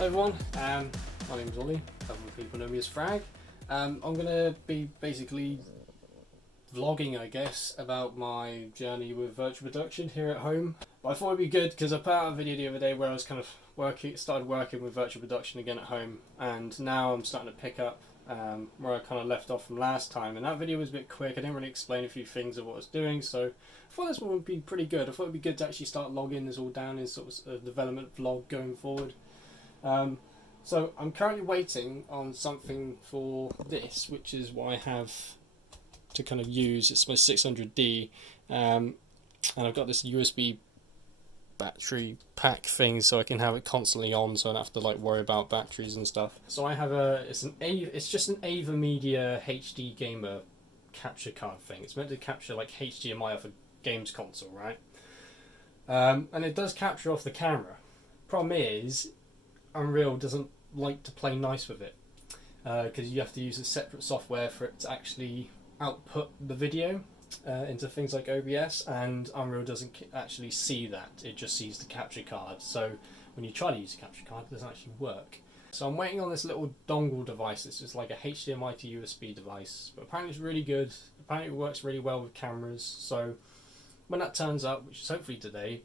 Hello everyone, my name is Ollie, other people know me as Frag. I'm going to be basically vlogging, I guess, about my journey with virtual production here at home. But I thought it'd be good because I put out a video the other day where I was kind of started working with virtual production again at home, and now I'm starting to pick up where I kind of left off from last time. And that video was a bit quick, I didn't really explain a few things of what I was doing, so I thought this one would be pretty good. I thought it'd be good to actually start logging this all down in sort of a development vlog going forward. So I'm currently waiting on something for this, which is what I have to kind of use. It's my 600D, and I've got this USB battery pack thing, so I can have it constantly on, so I don't have to like worry about batteries and stuff. So I have it's just an Ava Media HD gamer capture card thing. It's meant to capture like HDMI off a games console, right? And it does capture off the camera. Problem is, Unreal doesn't like to play nice with it because you have to use a separate software for it to actually output the video into things like OBS, and Unreal doesn't actually see that. It just sees the capture card. So when you try to use the capture card, it doesn't actually work. So I'm waiting on this little dongle device. It's just like a HDMI to USB device, but apparently it's really good. Apparently it works really well with cameras. So when that turns up, which is hopefully today,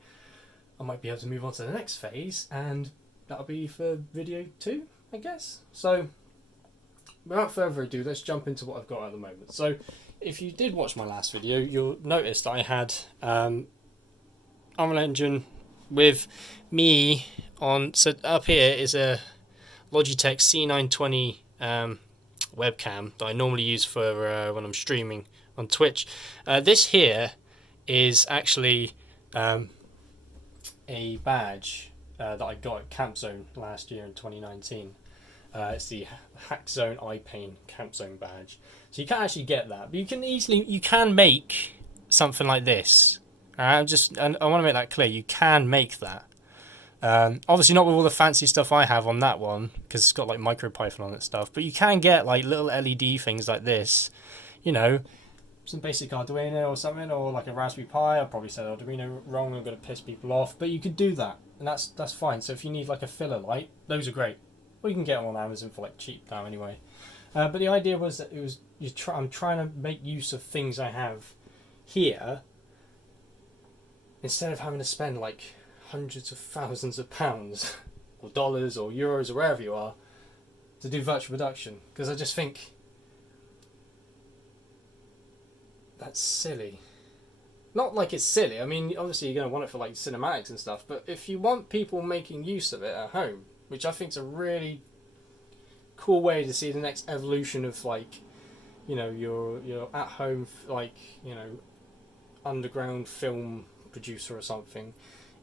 I might be able to move on to the next phase, and that'll be for video 2, I guess. So without further ado, let's jump into what I've got at the moment. So if you did watch my last video, you'll notice that I had Unreal Engine with me on. So up here is a Logitech C920 webcam that I normally use for when I'm streaming on Twitch. This here is actually a badge that I got at Camp Zone last year in 2019. It's the Hack Zone iPain Camp Zone badge. So you can't actually get that, but you can make something like this. And I want to make that clear. You can make that. Obviously not with all the fancy stuff I have on that one, because it's got like MicroPython on it stuff. But you can get like little LED things like this. You know, some basic Arduino or something, or like a Raspberry Pi. I probably said Arduino wrong. I'm going to piss people off, but you could do that, and that's fine. So if you need like a filler light, those are great. Well, you can get them on Amazon for like cheap now anyway. But the idea was that I'm trying to make use of things I have here, instead of having to spend like hundreds of thousands of pounds or dollars or euros or wherever you are to do virtual production, because I just think that's silly. Not like it's silly. I mean, obviously you're going to want it for like cinematics and stuff, but if you want people making use of it at home, which I think is a really cool way to see the next evolution of, like, you know, your at home, like, you know, underground film producer or something.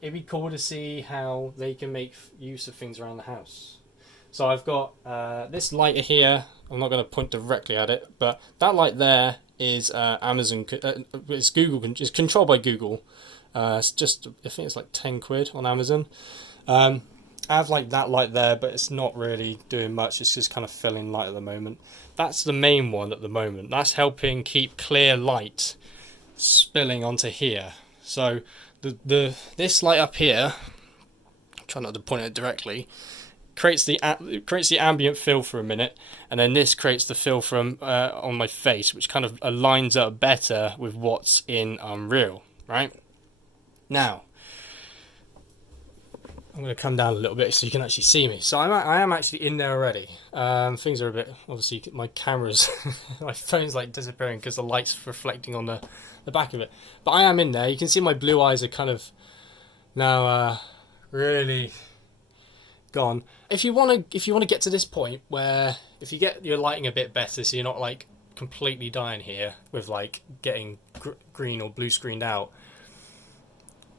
It'd be cool to see how they can make use of things around the house. So I've got this light here. I'm not going to point directly at it, but that light there is Amazon. It's Google. It's controlled by Google. It's just, I think it's like 10 quid on Amazon. I have like that light there, but it's not really doing much. It's just kind of filling light at the moment. That's the main one at the moment. That's helping keep clear light spilling onto here. So this light up here, try not to point it directly, creates the ambient fill for a minute, and then this creates the fill from on my face, which kind of aligns up better with what's in Unreal. Right now, I'm going to come down a little bit so you can actually see me. So I am actually in there already. Things are a bit, obviously my camera's, my phone's like disappearing because the light's reflecting on the back of it. But I am in there. You can see my blue eyes are kind of now really gone. If you want to get to this point where if you get your lighting a bit better, so you're not like completely dying here with like getting green or blue screened out,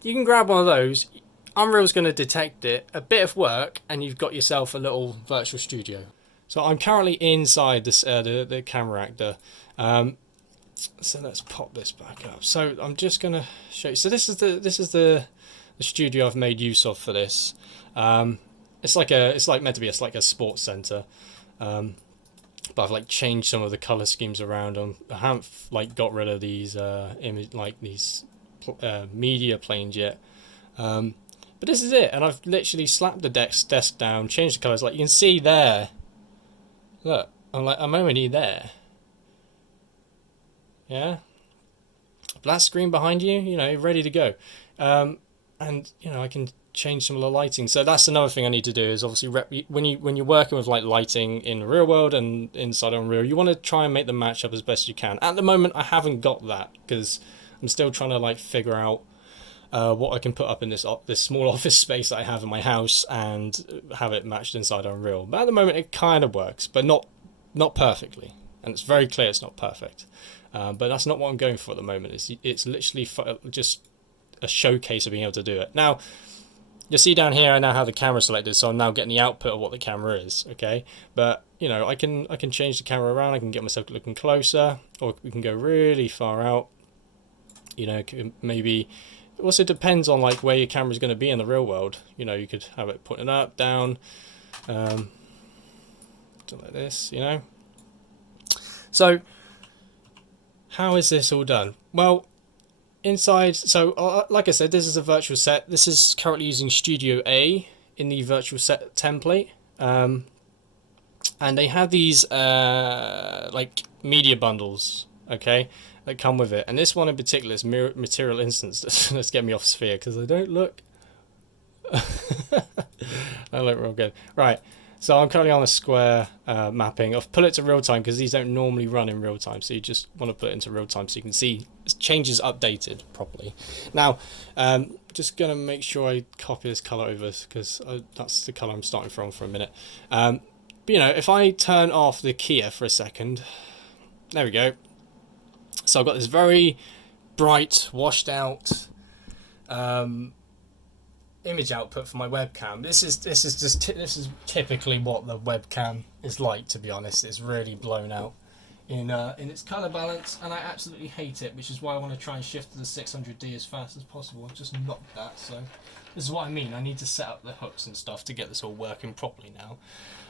you can grab one of those. Unreal's going to detect it, a bit of work, and you've got yourself a little virtual studio. So I'm currently inside this the camera actor. So let's pop this back up. So I'm just going to show you. So this is the studio I've made use of for this. It's like meant to be like a sports center. But I've like changed some of the color schemes around. I haven't like got rid of these media planes yet. But this is it, and I've literally slapped the desk down, changed the colours. Like you can see there. Look, I'm already there. Yeah. Black screen behind you, you know, ready to go. And you know, I can change some of the lighting. So that's another thing I need to do is obviously when you're working with like lighting in the real world and inside Unreal, you want to try and make them match up as best you can. At the moment, I haven't got that because I'm still trying to like figure out what I can put up in this small office space that I have in my house and have it matched inside Unreal. But at the moment, it kind of works, but not perfectly, and it's very clear it's not perfect. But that's not what I'm going for at the moment. It's literally just a showcase of being able to do it. Now, you'll see down here I now have the camera selected, so I'm now getting the output of what the camera is, okay? But, you know, I can change the camera around, I can get myself looking closer, or we can go really far out. You know, maybe... It also depends on, like, where your camera's going to be in the real world. You know, you could have it pointing up, down, something like this, you know? So, how is this all done? Well, inside, so like I said, this is a virtual set. This is currently using Studio A in the virtual set template, and they have these like media bundles, okay, that come with it. And this one in particular is Material Instance. Let's get me off Sphere because I don't look I look real good. Right, so I'm currently on a square mapping. I've put it to real time because these don't normally run in real time, so you just want to put it into real time so you can see changes updated properly. Now, just gonna make sure I copy this color over because that's the color I'm starting from for a minute. But you know, if I turn off the Kia for a second, there we go. So I've got this very bright, washed out image output for my webcam. This is typically what the webcam is like, to be honest. It's really blown out in its color balance, and I absolutely hate it, which is why I want to try and shift to the 600D as fast as possible. I've just knocked that, so this is what I mean. I need to set up the hooks and stuff to get this all working properly now.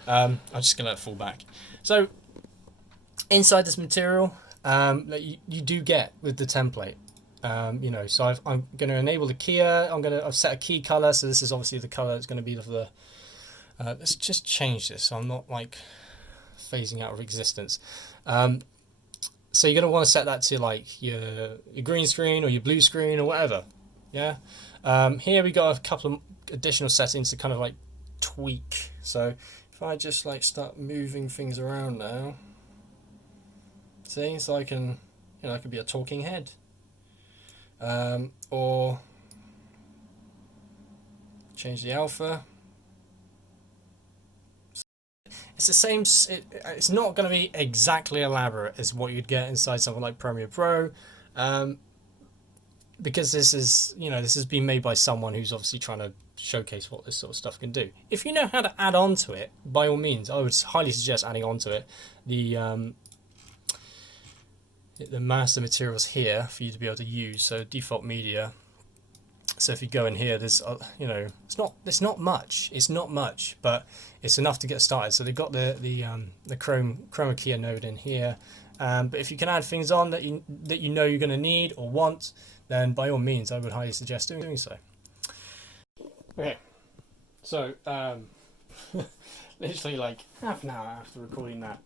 I'm just gonna let it fall back. So inside this material, that you do get with the template. You know, so I'm going to enable the Kia. I've set a key color, so this is obviously the color that's going to be of the. Let's just change this, so I'm not like phasing out of existence. So you're going to want to set that to like your green screen or your blue screen or whatever. Yeah. Here we got a couple of additional settings to kind of like tweak. So if I just like start moving things around now, see, so I can, you know, I could be a talking head. Or change the alpha. It's the same. It's not going to be exactly elaborate as what you'd get inside something like Premiere Pro, because this is, you know, this has been made by someone who's obviously trying to showcase what this sort of stuff can do. If you know how to add on to it, by all means, I would highly suggest adding on to it the master materials here for you to be able to use. So default media. So if you go in here, there's you know, it's not much, but it's enough to get started. So they've got the chroma key node in here, but if you can add things on that you know you're going to need or want, then by all means I would highly suggest doing so. Okay, so literally like half an hour after recording that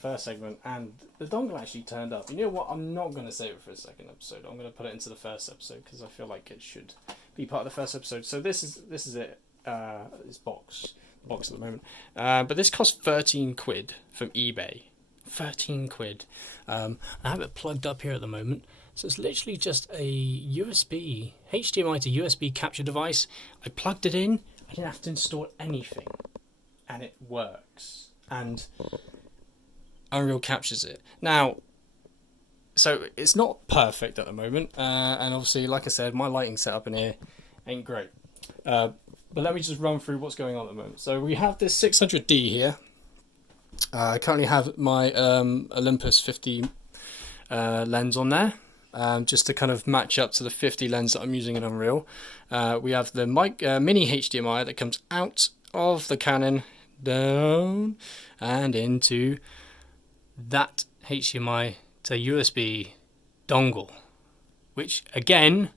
first segment, and the dongle actually turned up. You know what? I'm not going to save it for a second episode. I'm going to put it into the first episode because I feel like it should be part of the first episode. So this is it. This box at the moment. But this cost 13 quid from eBay. 13 quid. I have it plugged up here at the moment. So it's literally just a HDMI to USB capture device. I plugged it in. I didn't have to install anything, and it works. And Unreal captures it. Now, so it's not perfect at the moment, and obviously, like I said, my lighting setup in here ain't great. But let me just run through what's going on at the moment. So we have this 600D here. I currently have my Olympus 50 lens on there, just to kind of match up to the 50 lens that I'm using in Unreal. We have the mini HDMI that comes out of the Canon down and into that HDMI to USB dongle, which again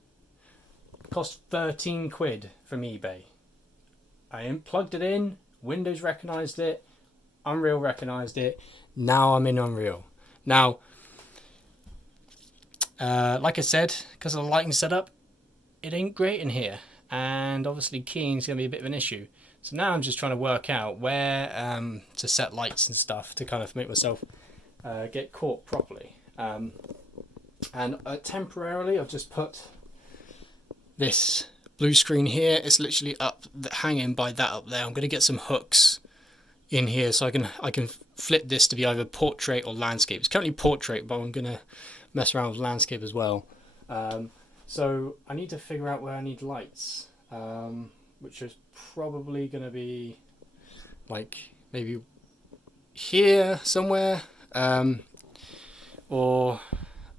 cost 13 quid from eBay. I plugged it in, Windows recognized it, Unreal recognized it. Now I'm in Unreal. Now, like I said, because of the lighting setup, it ain't great in here. And obviously keying's going to be a bit of an issue. So now I'm just trying to work out where to set lights and stuff to kind of make myself get caught properly. And temporarily I've just put this blue screen here. It's literally up, hanging by that up there. I'm going to get some hooks in here so I can flip this to be either portrait or landscape. It's currently portrait, but I'm going to mess around with landscape as well. So I need to figure out where I need lights, which is probably going to be like maybe here somewhere, or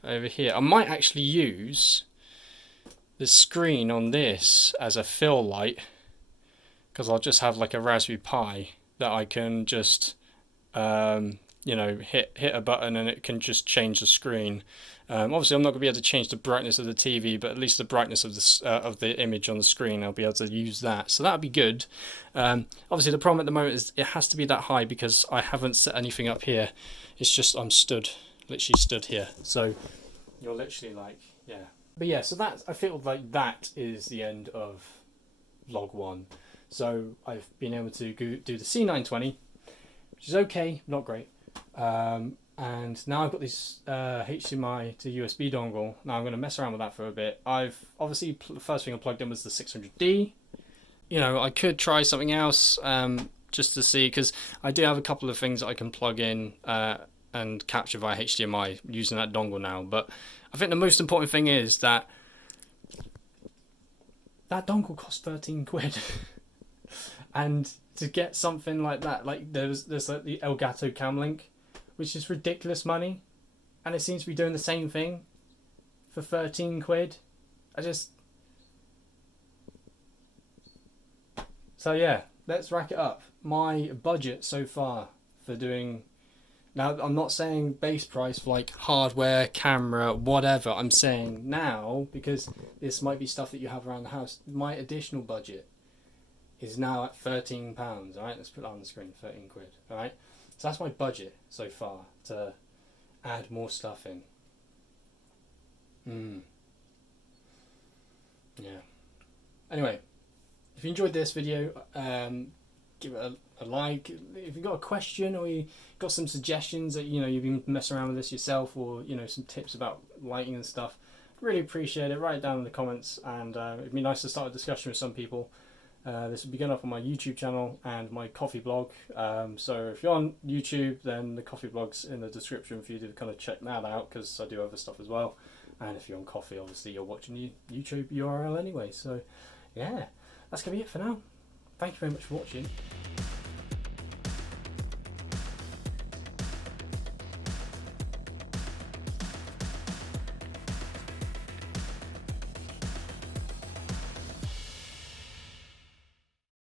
over here. I might actually use the screen on this as a fill light, because I'll just have like a Raspberry Pi that I can just you know, hit a button and it can just change the screen. Obviously I'm not going to be able to change the brightness of the TV, but at least the brightness of the image on the screen, I'll be able to use that, so that'd be good. Obviously the problem at the moment is it has to be that high because I haven't set anything up here. It's just I'm literally stood here, so you're literally like, yeah. But yeah, so that, I feel like that is the end of vlog 1. So I've been able to do the C920, which is okay, not great. And now I've got this HDMI to USB dongle. Now I'm going to mess around with that for a bit. I've obviously, the first thing I plugged in was the 600D. You know, I could try something else just to see, because I do have a couple of things that I can plug in and capture via HDMI using that dongle now. But I think the most important thing is that that dongle costs 13 quid. And to get something like that, like there's like the Elgato Cam Link, which is ridiculous money, and it seems to be doing the same thing for 13 quid. So yeah, let's rack it up. My budget so far for doing, now I'm not saying base price for like hardware, camera, whatever. I'm saying now, because this might be stuff that you have around the house, my additional budget is now at £13. Alright, let's put that on the screen, 13 quid. Alright, so that's my budget so far to add more stuff in. Yeah. Anyway, if you enjoyed this video, give it a like. If you've got a question or you got some suggestions that, you know, you've been messing around with this yourself, or, you know, some tips about lighting and stuff, really appreciate it. Write it down in the comments, and it'd be nice to start a discussion with some people. This will be going up on my YouTube channel and my coffee blog. So if you're on YouTube, then the coffee blog's in the description for you to kind of check that out, because I do other stuff as well. And if you're on coffee, obviously you're watching the YouTube URL anyway. So yeah, that's going to be it for now. Thank you very much for watching.